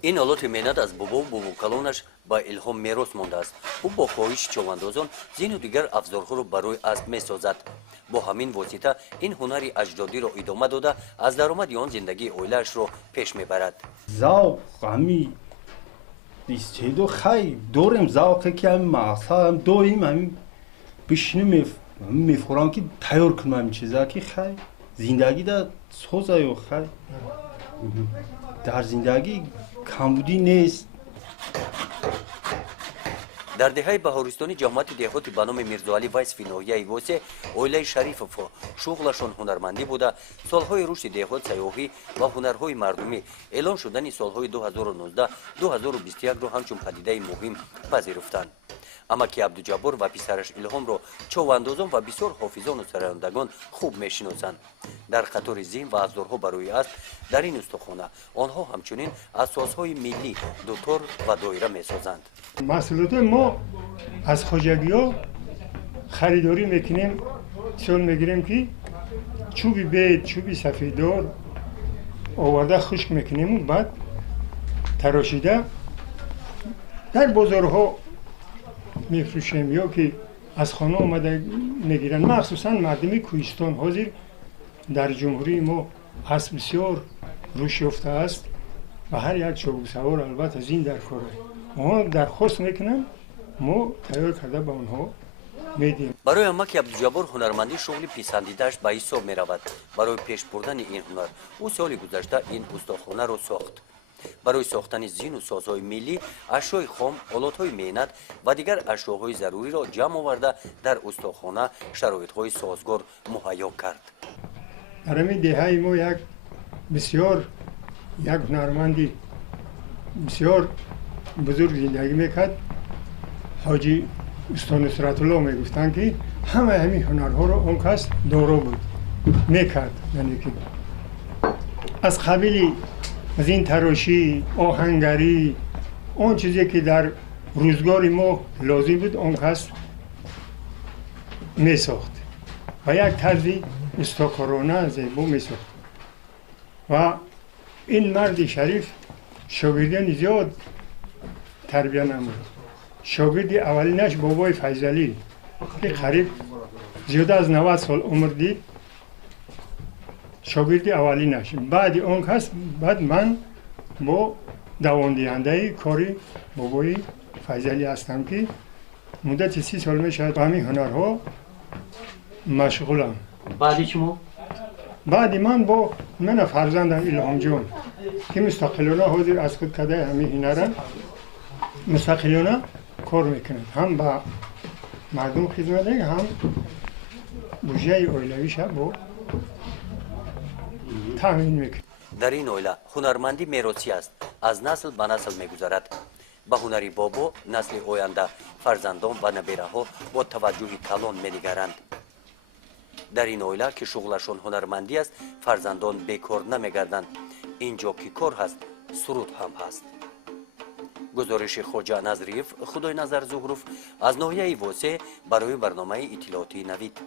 این آلات مهنت از بابا و باباکالانش با الهام میراث مانده است. او با خواهش چوباندازان زین و دیگر افزارها را برای اسب میسازد. با همین واسطه این هنری اجدادی را ادامه داده از درآمد آن زندگی عائله‌اش را پیش میبرد. ذوق همین استعداد خیلی دارم، ذوقی که هم مقصد هم داریم، همین بشینیم میفورم که تیار کنم همین چیزا که خیلی زندگی در سازه و خیلی در زندگی کمبودی نیست. در دهه بهارستانی جماعت دهاتی به نام میرزاعلی ویس فی ناحیه واسه عائله شریفوف شغلشان هنرمندی بوده. سالهای رشد دهات سیاحی و هنرهای مردمی اعلان شدن سالهای 2019 2021 را همچون پدیده مهم پذیرفتند. اما که عبدالجبار و پسرش الهام را چوباندازان و بسیار حافظان و سرایندگان خوب میشناسند. در قطار زین و افزارها برای اسب در این استخوانه آنها همچنین اساسهای ملی دوتار و دایره میسازند. محصولات ما از خواجگی‌ها خریداری میکنیم، سال میگیریم که چوبی بید، چوبی سفیدار آورده خشک میکنیم و بعد تراشیده در بازارها میفروشیم یا که از خانه آمده میگیرن. مخصوصا مردمی کوهستان حاضر در جمهوری ما هست بسیار روش یافته است و هر یک چوب سوار البته از این در کاره ما درخواست میکنن، ما تیار کرده به آنها میدیم. برای اما که عبدالجبار هنرمندی شغل پسندیده‌اش به حساب می‌رود. برای پیش بردن این هنر او سال گذشته این استخوانه را ساخت. برای ساختن زین و سازهای ملی اشیای خام، آلات‌های مهنت و دیگر اشیاهای ضروری را جمع آورده در استخوانه شرایط‌های سازگار مهیا کرد. در همین دهه ما یک هنرمندی بسیار بزرگ زندگی میکرد. حاجی استاد نصرت الله میگفتن که همین هنرها رو اون کس دارا بود میکرد، یعنی که از قبیل از این تراشی، آهنگری، اون چیزی که در روزگار ما لازم بود اون کس میساخت و یک طرزی استاکارانه زیبا میساخت. و این مرد شریف شاگردان زیاد تربیه نمود. شاگرد اولینش بابای فیضلی که قریب زیاده از 90 سال عمر دید، شاگرد اولینش. بعد اون کس بعد من با دواندهنده کاری بابای فیضلی هستم که مدت 30 سال میشه با همین هنرها مشغولم. بعدی چمو؟ بعد من فرزندم الهام جان که مستقلانه حاضر از خود کده همین هنرم مستقلانه کار میکنه، هم با مردم خدمت دیگه، هم بودجه عائلویش با تامین میکنه. در این عائله هنرمندی میراثی است، از نسل به نسل میگذرد. به هنری بابا نسل آینده فرزندان و نبیره‌ها با توجه کلان می‌نگرند. در این عائله که شغلشان هنرمندی است فرزندان بیکار نمیگردند. اینجا که کار هست سرود هم هست. گزارش خواجه نظریف خدای نظر زهروف از ناحیه واسه برای برنامه اطلاعاتی نوید.